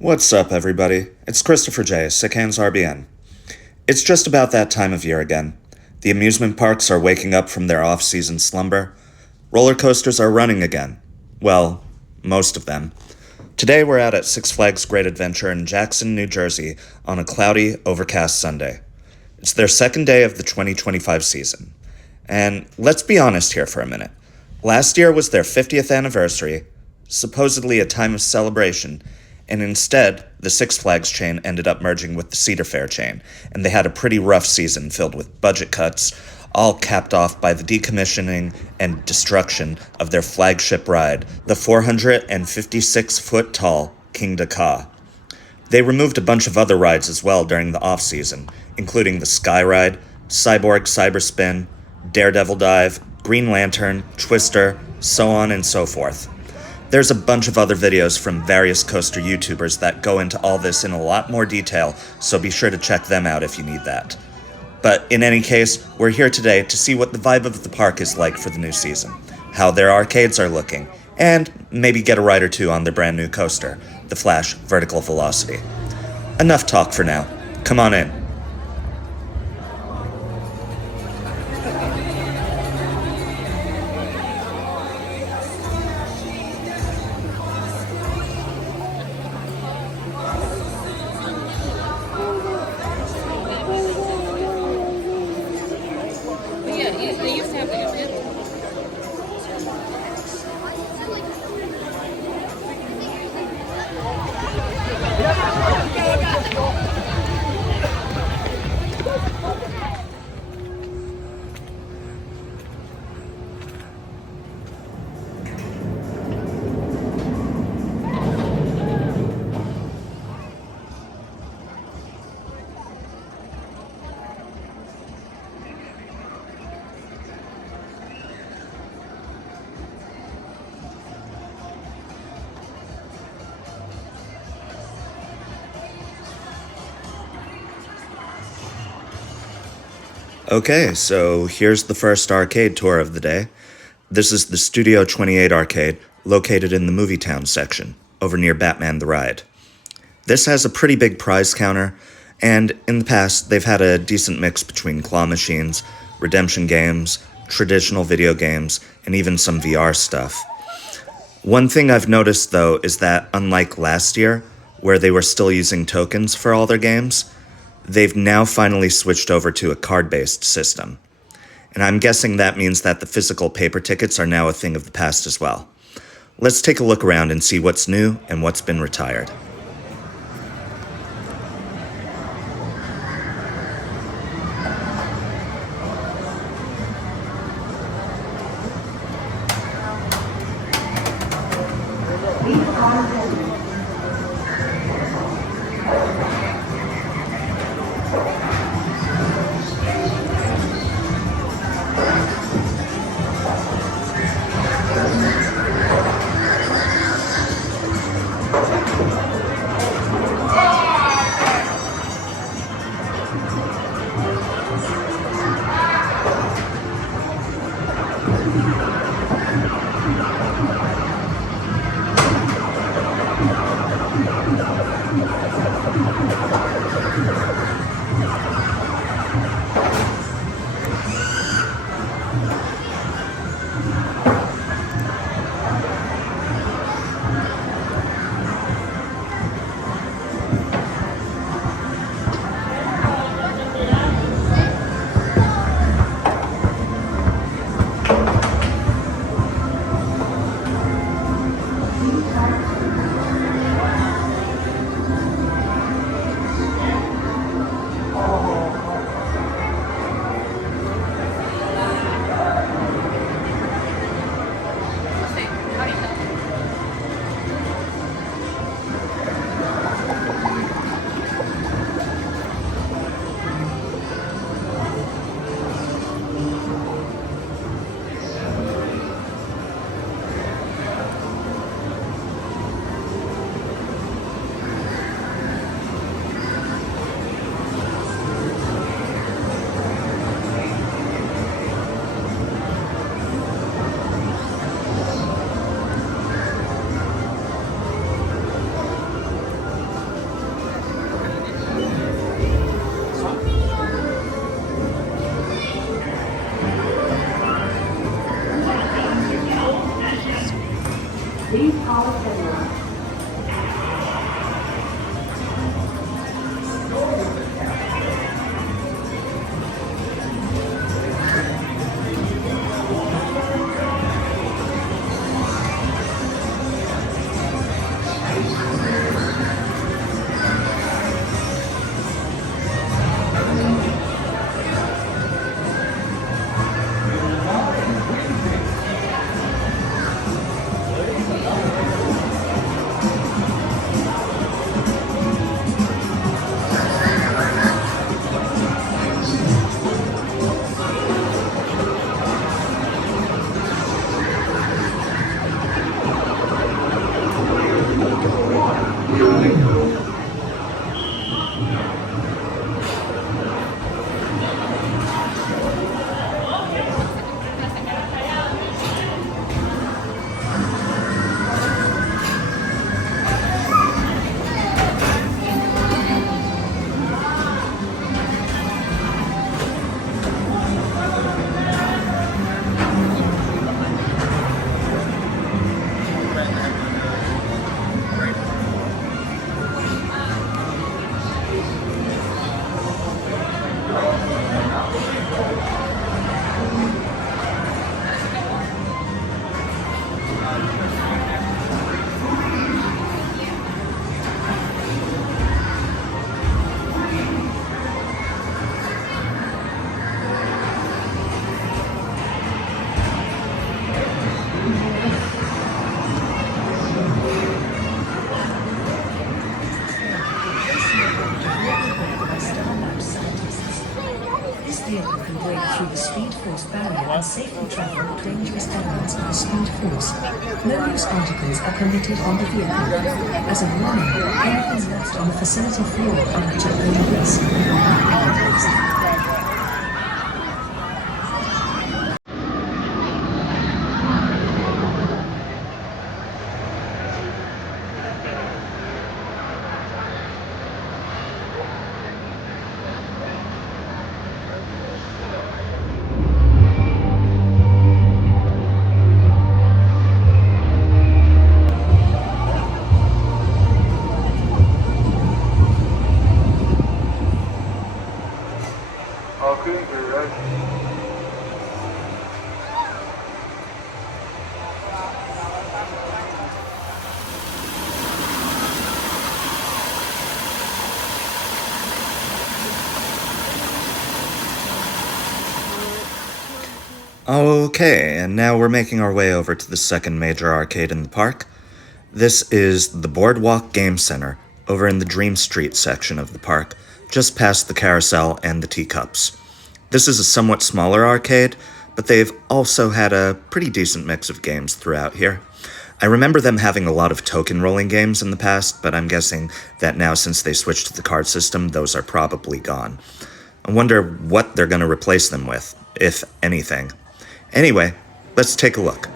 What's up, everybody? It's Christopher J, Sick Hands RBN. It's just about that time of year again. The amusement parks are waking up from their off-season slumber. Roller coasters are running again. Well, most of them. Today we're out at Six Flags Great Adventure in Jackson, New Jersey on a cloudy, overcast Sunday. It's their second day of the 2025 season. And let's be honest here for a minute. Last year was their 50th anniversary, supposedly a time of celebration, and instead, the Six Flags chain ended up merging with the Cedar Fair chain, and they had a pretty rough season filled with budget cuts, all capped off by the decommissioning and destruction of their flagship ride, the 456-foot-tall King Ka. They removed a bunch of other rides as well during the off-season, including the Sky Ride, Cyborg Cyberspin, Daredevil Dive, Green Lantern, Twister, so on and so forth. There's a bunch of other videos from various coaster YouTubers that go into all this in a lot more detail, so be sure to check them out if you need that. But in any case, we're here today to see what the vibe of the park is like for the new season, how their arcades are looking, and maybe get a ride or two on their brand new coaster, the Flash Vertical Velocity. Enough talk for now. Come on in. They used to have like a bit. Okay, so here's the first arcade tour of the day. This is the Studio 28 arcade, located in the Movie Town section, over near Batman the Ride. This has a pretty big prize counter, and in the past, they've had a decent mix between claw machines, redemption games, traditional video games, and even some VR stuff. One thing I've noticed, though, is that unlike last year, where they were still using tokens for all their games, they've now finally switched over to a card-based system. And I'm guessing that means that the physical paper tickets are now a thing of the past as well. Let's take a look around and see what's new and what's been retired. This vehicle can break through the speed force barrier and safely travel dangerous elements of the speed force. No loose articles are permitted on the vehicle. As a warning, anything left on the facility floor are at your own risk and will not be replaced. Okay, and now we're making our way over to the second major arcade in the park. This is the Boardwalk Game Center, over in the Dream Street section of the park, just past the carousel and the teacups. This is a somewhat smaller arcade, but they've also had a pretty decent mix of games throughout here. I remember them having a lot of token rolling games in the past, but I'm guessing that now since they switched to the card system, those are probably gone. I wonder what they're going to replace them with, if anything. Anyway, let's take a look.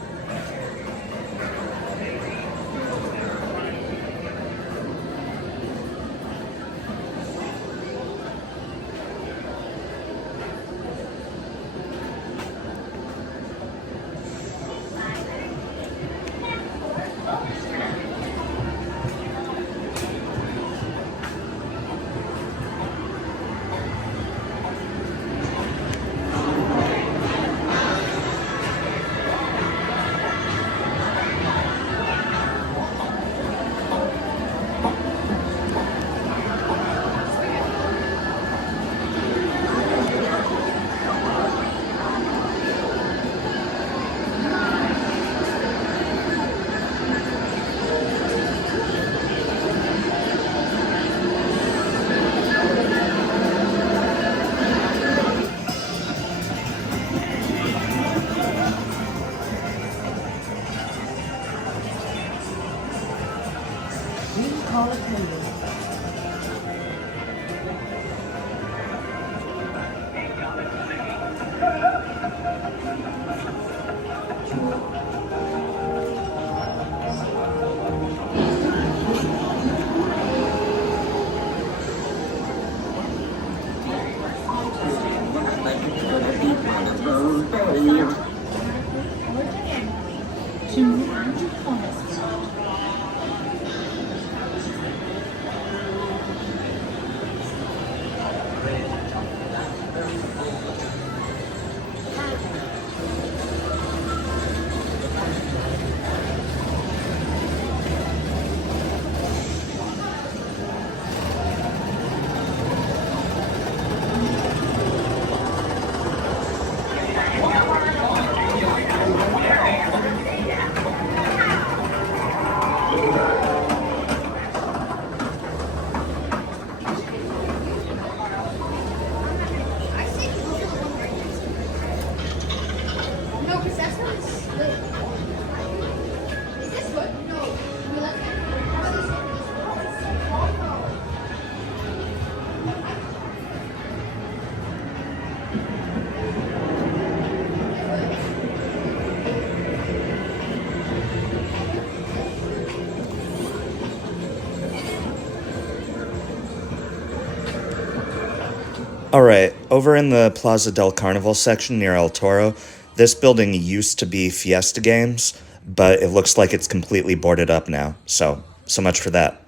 Alright, over in the Plaza del Carnival section near El Toro, this building used to be Fiesta Games, but it looks like it's completely boarded up now, so much for that.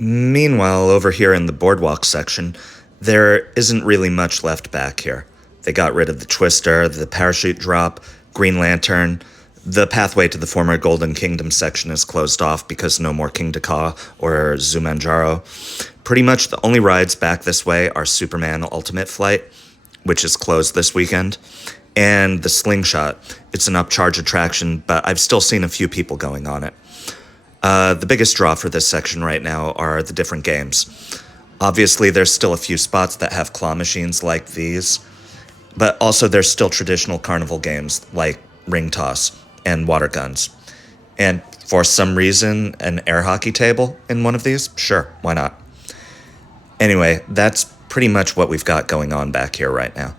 Meanwhile, over here in the Boardwalk section, there isn't really much left back here. They got rid of the Twister, the Parachute Drop, Green Lantern. The pathway to the former Golden Kingdom section is closed off because no more King Dakar or Zumanjaro. Pretty much the only rides back this way are Superman Ultimate Flight, which is closed this weekend, and the Slingshot. It's an upcharge attraction, but I've still seen a few people going on it. The biggest draw for this section right now are the different games. Obviously, there's still a few spots that have claw machines like these, but also there's still traditional carnival games like ring toss and water guns. And for some reason, an air hockey table in one of these? Sure, why not? Anyway, that's pretty much what we've got going on back here right now.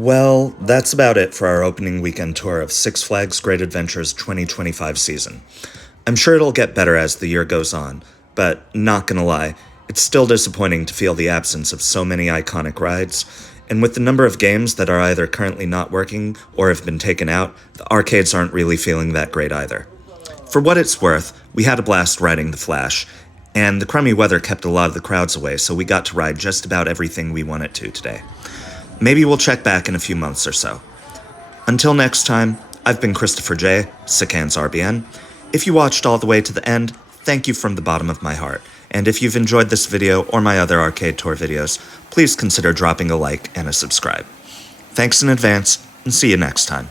Well, that's about it for our opening weekend tour of Six Flags Great Adventures 2025 season. I'm sure it'll get better as the year goes on, but not gonna lie, it's still disappointing to feel the absence of so many iconic rides, and with the number of games that are either currently not working or have been taken out, the arcades aren't really feeling that great either. For what it's worth, we had a blast riding the Flash, and the crummy weather kept a lot of the crowds away, so we got to ride just about everything we wanted to today. Maybe we'll check back in a few months or so. Until next time, I've been Christopher J., Sickhands RBN. If you watched all the way to the end, thank you from the bottom of my heart. And if you've enjoyed this video or my other arcade tour videos, please consider dropping a like and a subscribe. Thanks in advance, and see you next time.